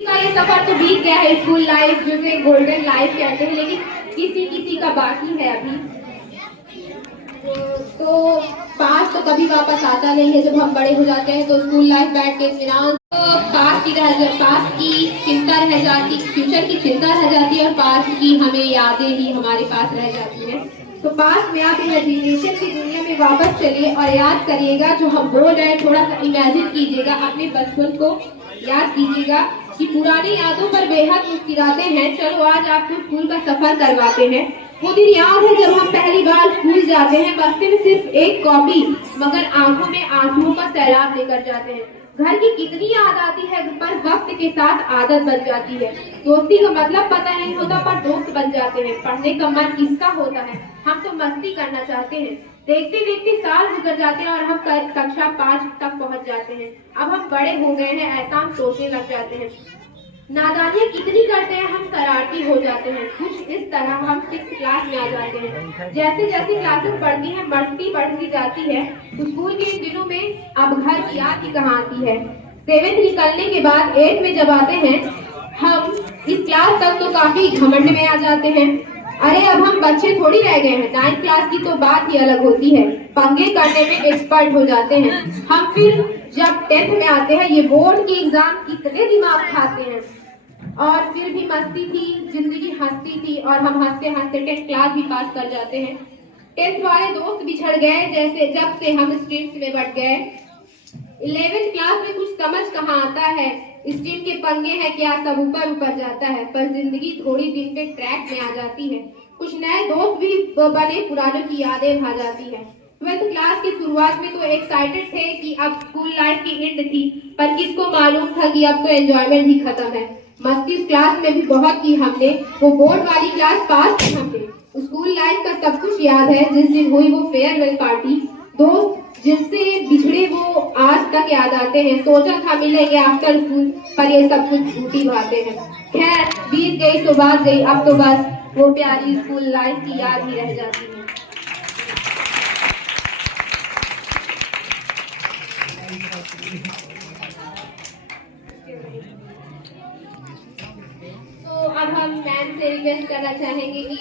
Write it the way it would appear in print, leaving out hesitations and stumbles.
का ये सफर तो बीत गया है, स्कूल लाइफ जिसे गोल्डन लाइफ कहते हैं, लेकिन किसी किसी का बाकी है अभी। तो पास तो कभी वापस आता नहीं है। जब हम बड़े हो जाते हैं तो स्कूल लाइफ बैठ के इत्मीनान, तो पास की चिंता रह जाती, फ्यूचर की चिंता रह जाती है और पास की हमें यादें ही हमारे पास रह जाती हैं। तो पास में आप इमेजिनेशन की दुनिया में वापस चलिए और याद करिएगा जो हम बोल रहे हैं, थोड़ा सा इमेजिन कीजिएगा, अपने बचपन को याद कीजिएगा कि पुरानी यादों पर बेहद मुस्कुराते हैं। चलो आज आपको स्कूल का सफर करवाते हैं। वो दिन याद है जब हम पहली बार स्कूल जाते हैं, बस्ते में सिर्फ एक कॉपी मगर आंखों में आंसुओं का सैलाब लेकर जाते हैं। घर की कितनी याद आती है पर वक्त के साथ आदत बन जाती है। दोस्ती का मतलब पता नहीं होता पर दोस्त बन जाते हैं। पढ़ने का मन किसका होता है, हम तो मस्ती करना चाहते हैं। देखते देखते साल गुजर जाते हैं और हम कक्षा 5 तक पहुंच जाते हैं। अब हम बड़े हो गए हैं ऐसा हम सोचने लग जाते हैं। नादानियाँ कितनी करते हैं, हम शरारती हो जाते हैं। कुछ इस तरह हम 6th क्लास में आ जाते हैं। जैसे जैसे क्लासेस बढ़ती हैं मस्ती बढ़ती जाती है। स्कूल के इन दिनों में अब घर की याद ही कहाँ आती है। 7th निकलने के बाद 8th में जब आते हैं हम, इस क्लास तक तो काफी घमंड में आ जाते हैं। अरे अब हम बच्चे थोड़ी रह गए हैं। 9th क्लास की तो बात ही अलग होती है, पंगे करने में एक्सपर्ट हो जाते हैं हम। फिर जब 10th में आते हैं, ये बोर्ड की एग्जाम कितने दिमाग खाते हैं। और फिर भी मस्ती थी, जिंदगी हंसती थी और हम हंसते हंसते 10th क्लास भी पास कर जाते हैं। 10th वाले दोस्त बिछड़ गए जैसे जब से हम स्ट्रीम्स में बढ़ गए। 11th क्लास में कुछ समझ कहाँ आता है, स्ट्रीम के पंगे हैं क्या, सब ऊपर ऊपर जाता है। पर जिंदगी थोड़ी दिन पे ट्रैक में आ जाती है। कुछ नए दोस्त भी बने, पुरानों की यादें भा जाती है। 12th क्लास की शुरुआत में तो एक्साइटेड थे कि अब स्कूल लाइफ की एंड थी, पर किसको मालूम था कि अब तो एंजॉयमेंट ही खत्म है। मस्ती इस क्लास में भी बहुत की हमने, वो बोर्ड वाली क्लास पास की हमने। स्कूल लाइफ का सब कुछ याद है, जिस दिन हुई वो फेयरवेल पार्टी। दोस्त जिनसे बिछड़े वो आज तक याद आते हैं। सोचा था मिलेंगे आफ्टर स्कूल, पर ये सब कुछ झूठी बातें हैं। खैर बीत गई सो बात गई, अब तो बस वो प्यारी स्कूल लाइफ की याद ही रह जाती है। तो अब हम मैम से रिक्वेस्ट करना चाहेंगे कि